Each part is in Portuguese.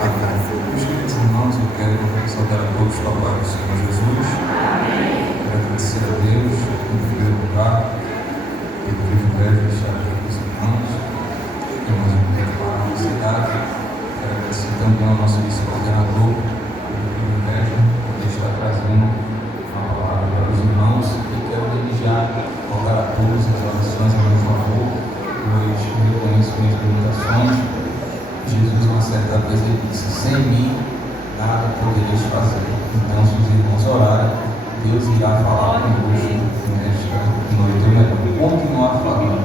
Meus queridos irmãos, eu quero saudar a todos com a paz do Senhor Jesus. Quero agradecer a Deus, em primeiro lugar, pelo privilégio de estar aqui com os irmãos. Temos um tempo para a cidade. Quero agradecer também ao nosso vice-coordenador pelo privilégio de estar trazendo a palavra para os irmãos. E quero desejar, rogar a todos as orações a meu favor, pois reconheço minhas limitações. Jesus, uma certa vez, ele disse: sem mim nada podereis fazer. Então, se os irmãos orarem, Deus irá falar conosco nesta noite. Eu vou continuar falando.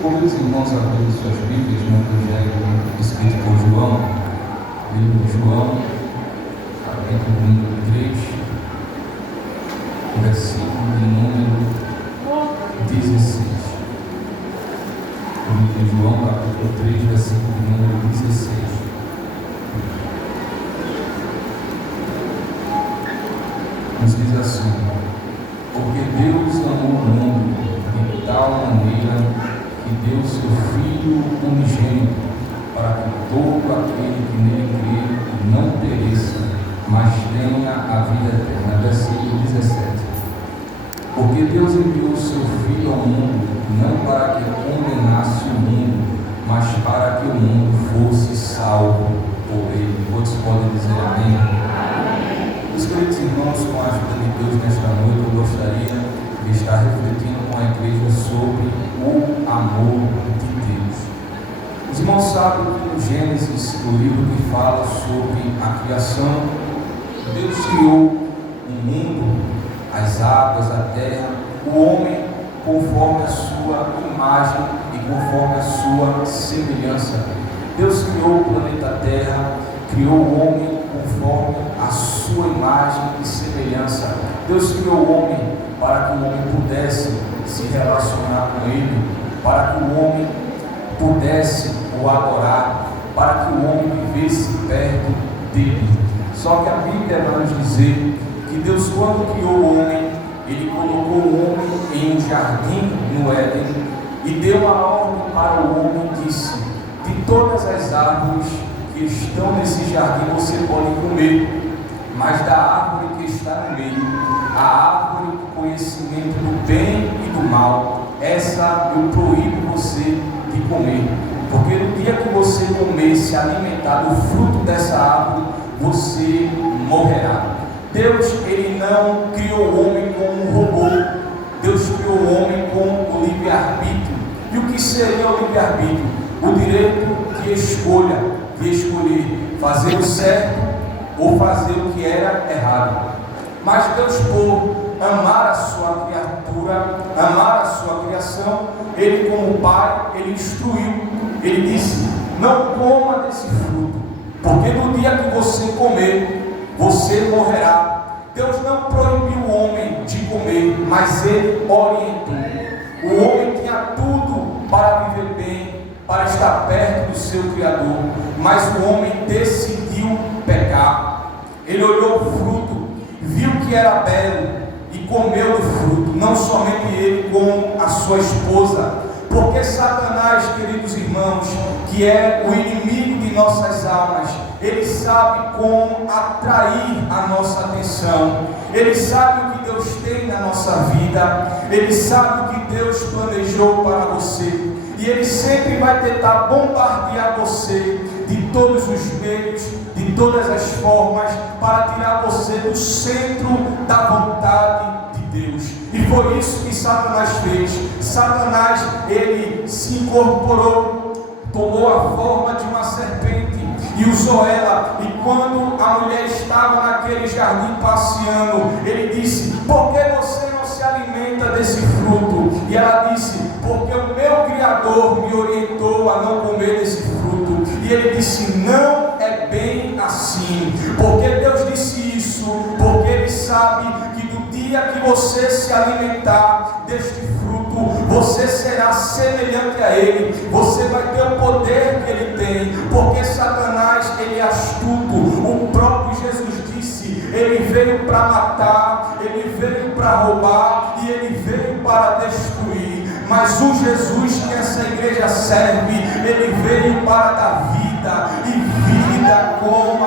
Convido os irmãos a abrirem suas Bíblias no Evangelho escrito por João, livro de João, capítulo número 3, versículo de número 16. O livro de João, capítulo 3, versículo de número 16. Nos diz assim: porque Deus amou o mundo de tal maneira que deu seu Filho unigênito, para que todo aquele que nele crê não pereça, mas tenha a vida eterna. Versículo 17. Porque Deus enviou seu Filho ao mundo, não para que condenasse o mundo, mas para que o mundo fosse salvo por ele. Todos podem dizer amém? Meus queridos irmãos, com a ajuda de Deus nesta noite, eu gostaria de estar refletindo com a igreja sobre o amor de Deus. Os irmãos sabem que no Gênesis, o livro que fala sobre a criação, Deus criou o mundo, as águas, a terra, o homem conforme a sua imagem e conforme a sua semelhança. Deus criou o planeta Terra, criou o homem conforme a sua imagem e semelhança. Deus criou o homem para que o homem pudesse se relacionar com ele, para que o homem pudesse o adorar, para que o homem vivesse perto dele. Só que a Bíblia vai nos dizer que Deus, quando criou o homem, ele colocou o homem em um jardim no Éden e deu uma ordem para o homem e disse: de todas as árvores que estão nesse jardim você pode comer, mas da árvore que está no meio, a árvore do conhecimento do bem e do mal, essa eu proíbo você de comer, porque no dia que você comer, se alimentar do fruto dessa árvore, você morrerá. Deus, ele não criou o homem como um robô. Deus criou o homem com o livre-arbítrio. E o que seria o livre-arbítrio? O direito de escolha, de escolher fazer o certo ou fazer o que era errado. Mas Deus, por amar a sua criatura, amar a sua criação, ele, como pai, ele instruiu. Ele disse: não coma desse fruto, porque no dia que você comer, você morrerá. Deus não proibiu o homem de comer, mas ele orientou. O homem tinha tudo para viver bem, para estar perto do seu Criador, mas o homem decidiu pecar. Ele olhou o fruto, viu que era belo e comeu do fruto, não somente ele, como a sua esposa. Porque Satanás, queridos irmãos, que é o inimigo de nossas almas, ele sabe como atrair a nossa atenção. Ele sabe o que Deus tem na nossa vida. Ele sabe o que Deus planejou para você. E ele sempre vai tentar bombardear você de todos os meios, de todas as formas, para tirar você do centro da vontade de Deus. E foi isso que Satanás fez. Satanás, ele se incorporou, tomou a forma de uma serpente e usou ela. E quando a mulher estava naquele jardim passeando, ele disse: por que você não se alimenta desse fruto? E ela disse: porque o meu Criador me orientou a não comer desse fruto. E ele disse: não é bem assim. Porque Deus disse isso? Porque ele sabe que do dia que você se alimentar deste fruto, você será semelhante a ele. Você vai ter o poder que ele tem. Porque Satanás, ele é astuto. O próprio Jesus disse: ele veio para matar, ele veio para roubar e ele veio para destruir. Mas o Jesus que essa igreja serve, ele veio para dar vida e vida com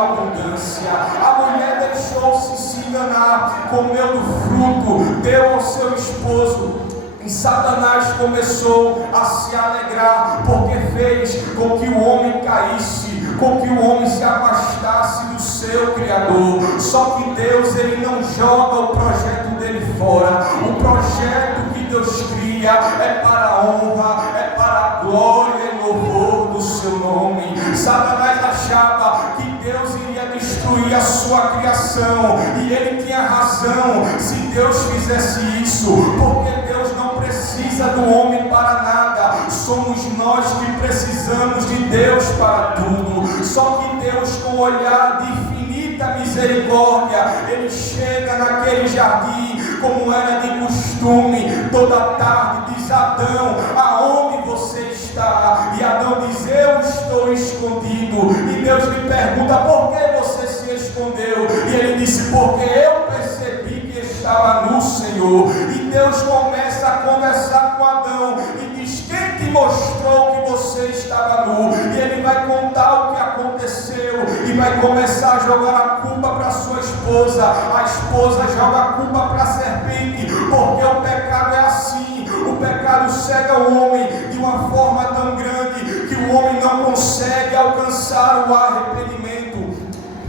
comeu do fruto, deu ao seu esposo. E Satanás começou a se alegrar, porque fez com que o homem caísse, com que o homem se afastasse do seu Criador. Só que Deus, ele não joga o projeto dele fora. O projeto que Deus cria é para a honra, é para a glória e louvor do seu nome. Satanás achava que Deus iria destruir a sua criação, e ele tinha razão se Deus fizesse isso, porque Deus não precisa do homem para nada. Somos nós que precisamos de Deus para tudo. Só que Deus, com um olhar de infinita misericórdia, ele chega naquele jardim, como era de costume, toda tarde, diz: Adão, aonde você está? E Adão diz: eu estou escondido. E Deus lhe pergunta: por que você se escondeu? E ele disse: porque eu percebi que estava nu, Senhor. E Deus começa a conversar com Adão e diz: quem te mostrou que você estava nu? E ele vai contar o que aconteceu e vai começar a jogar a culpa para sua esposa. A esposa joga a culpa para a serpente, porque o pecado é assim. O pecado cega o homem de uma forma tão grande que o homem não consegue alcançar o arrependimento.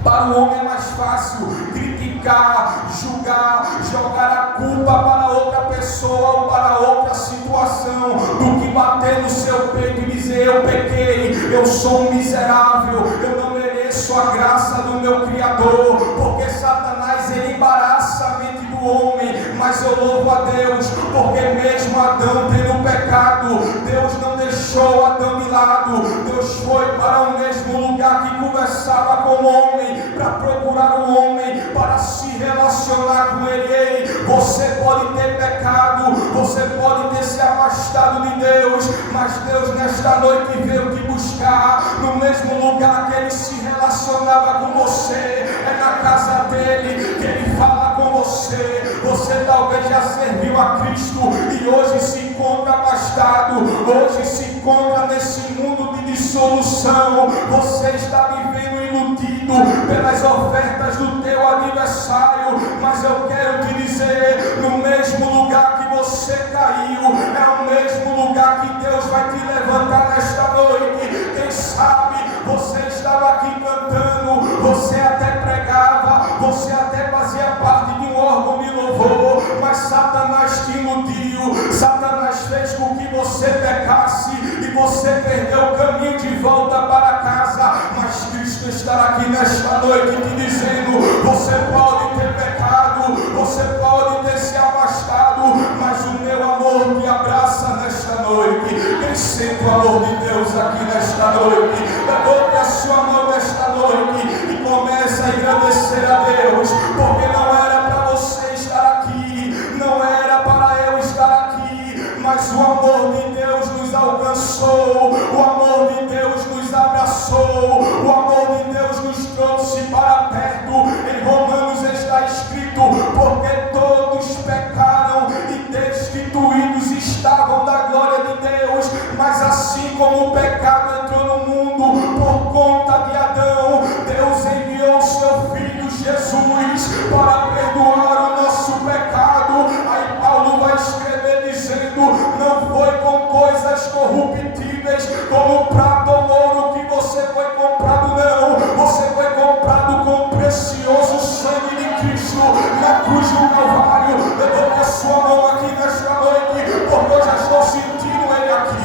Para o homem é mais fácil criticar, julgar, jogar a culpa para outra pessoa ou para outra situação, do que bater no seu peito e dizer: eu pequei, eu sou um miserável, eu não mereço a graça do meu Criador. Porque Satanás, ele embaraça a mente do homem. Mas eu louvo a Deus, porque mesmo Adão tendo pecado, Deus não deixou Adão de lado. Deus foi para o mesmo lugar que conversava com o homem, para procurar o homem, para se relacionar com ele. Ei, você pode ter pecado, você pode ter se afastado de Deus, mas Deus nesta noite veio te buscar no mesmo lugar que ele se relacionava com você. É na casa dele que ele fala com você. Você talvez já serviu a Cristo e hoje se encontra afastado, hoje se encontra nesse mundo de dissolução. Você está vivendo iludido pelas ofertas do teu adversário, mas eu quero te dizer: no mesmo lugar que você caiu, é o mesmo lugar que Deus vai te levantar nesta noite. Quem sabe você estava aqui cantando, você até pregava, você até fazia parte de um órgão de louvor, mas Satanás te iludiu. Satanás fez com que você pecasse e você perdeu o caminho de volta para casa. Mas Cristo está aqui nesta noite te dizendo: você pode ter pecado, você pode ter se afastado, mas o meu amor te abraça nesta noite. Quem sente o amor de Deus aqui nesta noite, levante a sua mão nesta noite e comece a agradecer a Deus, porque não era para você estar aqui, não era para eu estar aqui, mas o amor de Deus nos alcançou, o amor de Deus nos abraçou, o amor de Deus nos trouxe para perto. Em Romanos está escrito: porque todos pecaram e destituídos estavam da glória de Deus. Mas assim como o pecado entrou no mundo por conta de Adão, Deus enviou seu Filho Jesus para perdoar o nosso pecado. Aí Paulo vai escrever dizendo: não foi com coisas corruptíveis como prata ou ouro que você foi comprado, não. Você foi comprado com o precioso sangue de Cristo na cruz do Calvário. Levante a sua mão aqui nesta noite, porque eu já estou sentindo ele aqui.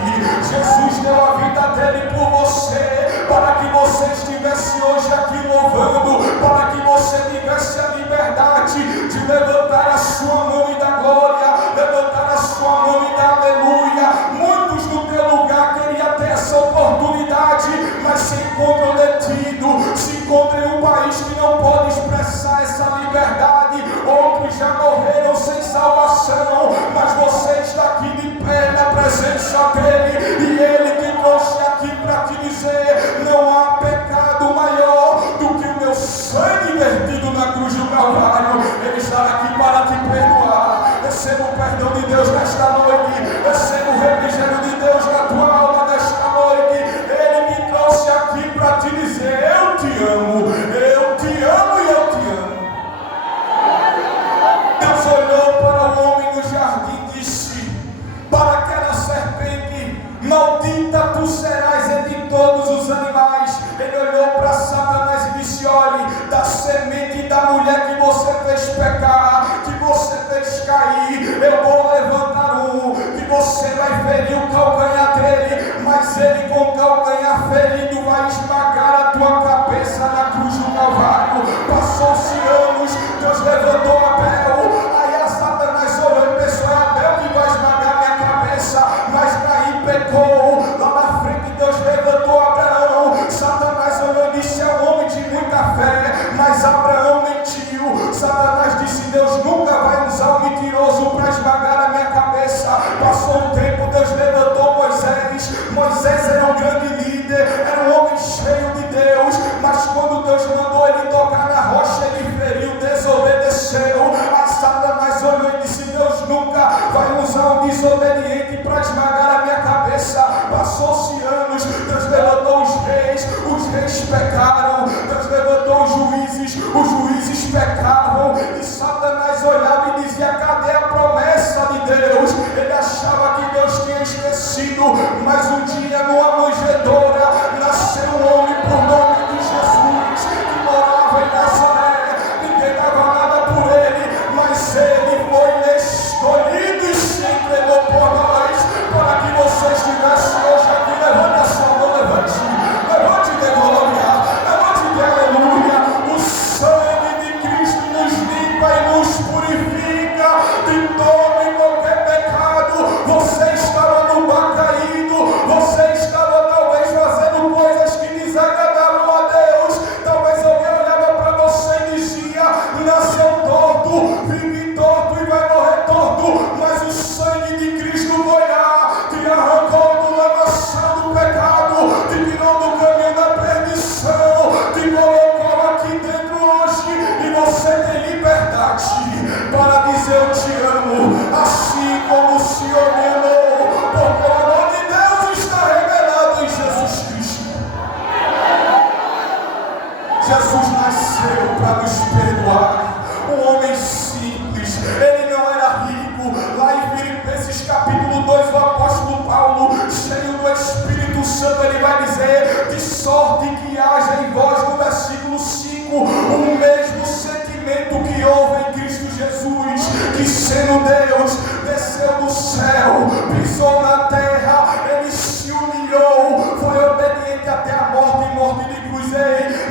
Jesus deu a vida dele por você, para que você estivesse hoje aqui louvando, para que você tivesse a liberdade de levantar a sua mão e dar glória, levantar a sua mão e dar aleluia. Muitos no teu lugar queriam ter essa oportunidade, mas se encontram detidos, se encontram em um país que não pode expressar essa liberdade. Outros já morreram sem salvação, mas você está aqui de pé na presença dele, e ele te trouxe aqui para te dizer: não há pecado maior do que o meu sangue vertido na cruz do Calvário. Ele está aqui para te perdoar. Receba o perdão de Deus nesta noite, receba o refrigério de Deus na tua alma nesta noite. Ele me trouxe aqui para te dizer: eu te amo, eu te amo e eu te amo. mandou ele tocar na rocha, ele feriu, desobedeceu. A Satanás olhou e disse: Deus nunca vai usar um desobediente para esmagar a minha cabeça. Passou-se anos, Deus levantou os reis pecaram. Deus levantou os juízes pecavam. E Satanás olhava e dizia: cadê a promessa de Deus? Ele achava que Deus tinha esquecido, mas um dia numa manjedoura nasceu um homem por nome de Jesus, que morava em Nazaré. Ninguém dava nada por ele, mas ele foi escolhido e se entregou por nós, para que você estivesse hoje aqui. Levante a sua mão, levante de glória, levante de aleluia. O sangue de Cristo nos limpa e nos purifica de todo e qualquer pecado. Você estava no bar caído, você estava talvez fazendo coisas que desagradavam a Deus. Talvez alguém olhava para você e dizia: nasceu torto, vive torto e vai morrer torto. Mas o sangue de Cristo foi lá, te arrancou do lamaçal do pecado, te tirou do caminho da perdição, te colocou aqui dentro hoje, e você tem liberdade para dizer: eu te amo, assim como o Senhor me amou, porque o amor de Deus está revelado em Jesus Cristo. Jesus nasceu para nos perdoar. Um homem simples, ele não era rico. Lá em Filipenses capítulo 2, o apóstolo Paulo, cheio do Espírito Santo, ele vai dizer: de sorte que haja em vós, no versículo 5, o mesmo sentimento que houve em Cristo Jesus, que sendo Deus, desceu do céu, pisou na terra, ele se humilhou, foi obediente até a morte e morte de cruz.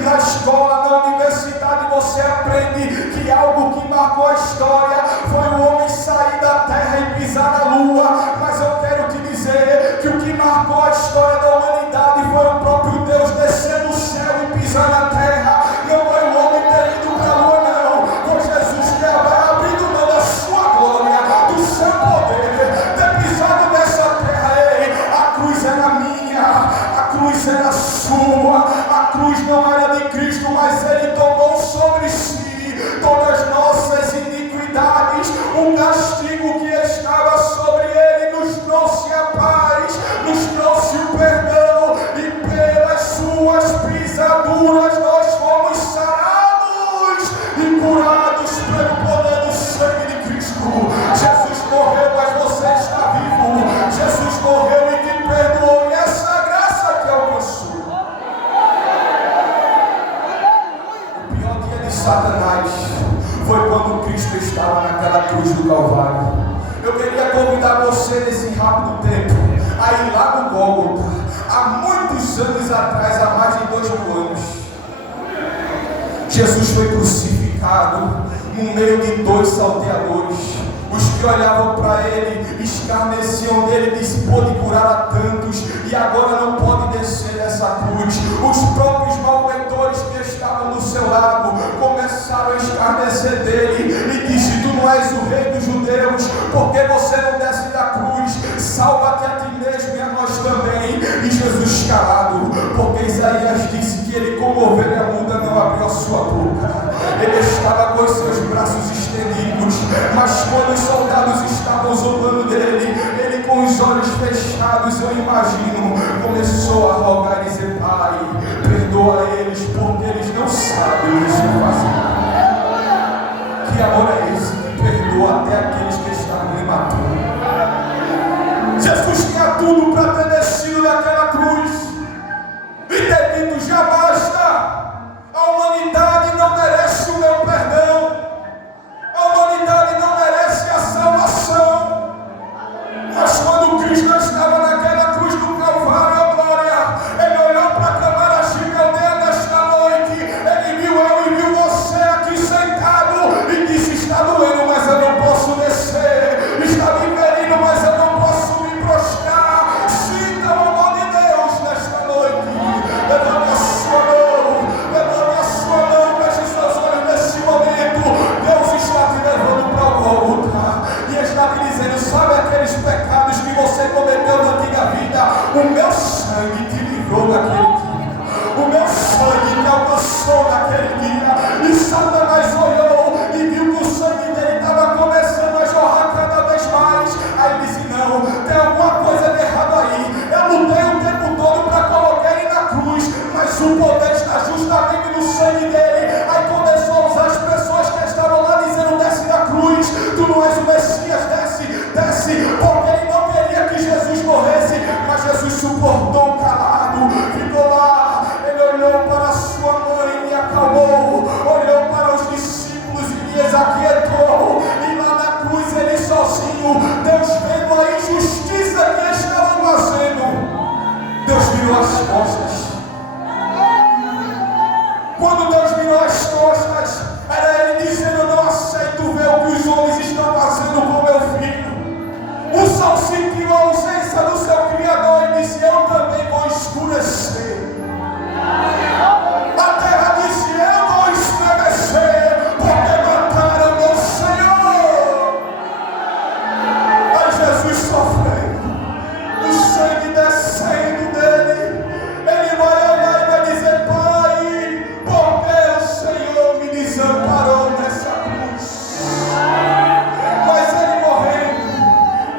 Na escola, na universidade, você aprende que algo que marcou a história foi o homem sair da terra e pisar na lua. Mas eu quero te dizer que o que marcou a história da humanidade foi o próprio Deus descer do céu e pisar na terra. Não foi o homem ter ido para a lua, não. Foi Jesus que vai abrindo mão da sua glória, do seu poder, ter pisado nessa terra. Ei, a cruz era minha, a cruz era sua. A cruz não era de Cristo, mas ele tomou sobre si todas as nossas iniquidades. Um castigo que estava sobre ele nos trouxe a paz, nos trouxe o perdão, e pelas suas pisaduras nós fomos sarados e curados pelo poder do sangue de Cristo. Jesus morreu, mas você está vivo. Jesus morreu e te perdoou, e essa graça te alcançou. Satanás foi quando Cristo estava naquela cruz do Calvário. Eu queria convidar você nesse rápido tempo a ir lá no Gólgota, há muitos anos atrás, há mais de 2000 anos. Jesus foi crucificado no meio de dois salteadores. Os que olhavam para ele escarneciam dele, disse: pode curar a tantos e agora não pode descer dessa cruz. Os próprios malfeitores que estavam do seu lado começaram a escarnecer dele e disse: tu não és o rei dos judeus, porque você não desce da cruz? Salva-te a ti mesmo e a nós também. E Jesus calado, porque Isaías disse que ele, como ovelha muda, não abriu a sua boca. Ele estava com os seus braços estendidos, mas quando os soldados estavam zombando dele, ele com os olhos fechados, eu imagino, começou a rogar e dizer: Pai, perdoa eles, porque eles não sabem o que estão fazendo. Que amor é esse que perdoa até aqueles que estavam lhe matando? Jesus tinha tudo para ter descido daquela cruz e ter dito: já basta. A humanidade não merece o meu perdão. A humanidade não merece a salvação. Mas quando Cristo estava naquela cruz do Calvário, a glória, ele olhou para a Câmara Gigaldea nesta noite. Ele não sentiu a ausência do seu Criador e disse: eu também vou escurecer. A terra disse: eu vou estremecer, porque mataram meu Senhor. Aí Jesus sofrendo, o sangue descendo dele, ele vai olhar e vai dizer: Pai, porque o Senhor me desamparou nessa cruz. Mas ele morrendo,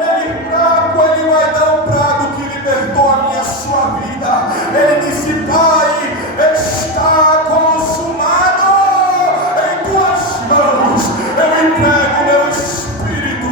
ele fraco, ele vai dar um brado que libertou a minha sua vida. Ele disse: Pai, está consumado, em tuas mãos eu entrego meu espírito.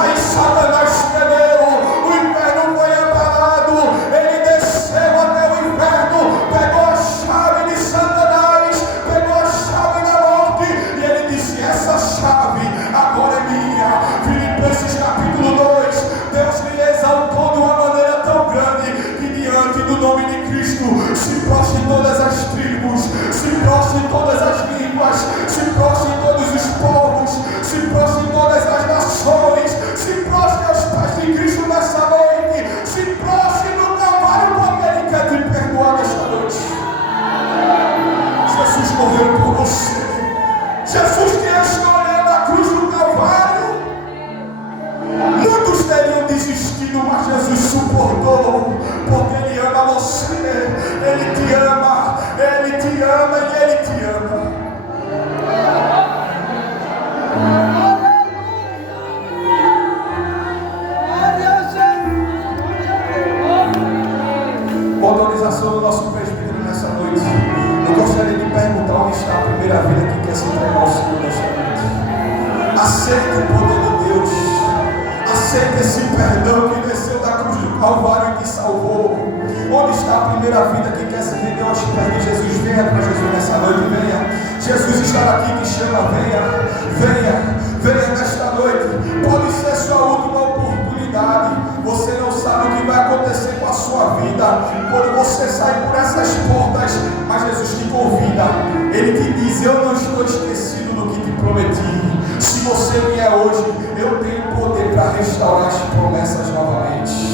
Aí Satanás tremeu, o inferno foi abalado, ele desceu até o inferno, pegou a chave de Satanás, pegou a chave da morte, e ele disse: essa chave agora é minha. Filipenses capítulo 2, Deus lhe exaltou de uma maneira tão grande que diante do nome de Cristo se prostre todas as tribos, se prostre todas as línguas, se prostre todos os povos, se prostre todas as nações, se prostre aos pés de Cristo nessa noite, se prostre no Calvário, porque Ele quer te perdoar nesta noite. Jesus morreu por você. Jesus te escolheu na cruz do Calvário. Muitos teriam desistido, mas Jesus suportou, porque Ele ama você, Ele te ama, Ele te ama e Ele te ama. Autorização do nosso presbítero nessa noite. Eu gostaria de perguntar onde está a primeira vida que quer se entregar ao Senhor nesta noite. Aceite o poder de Deus. Aceite esse perdão que desceu da cruz do Calvário e te salvou. Onde está a primeira vida que quer se render aos pés de Jesus? Venha para Jesus nessa noite, venha. Jesus está aqui, te chama, venha, venha, venha nesta noite. Pode ser sua última oportunidade. Você não sabe o que vai acontecer com a sua vida quando você sai por essas portas, mas Jesus te convida. Ele te diz: eu não estou esquecido do que te prometi. Se você vier hoje, eu tenho poder para restaurar as promessas novamente.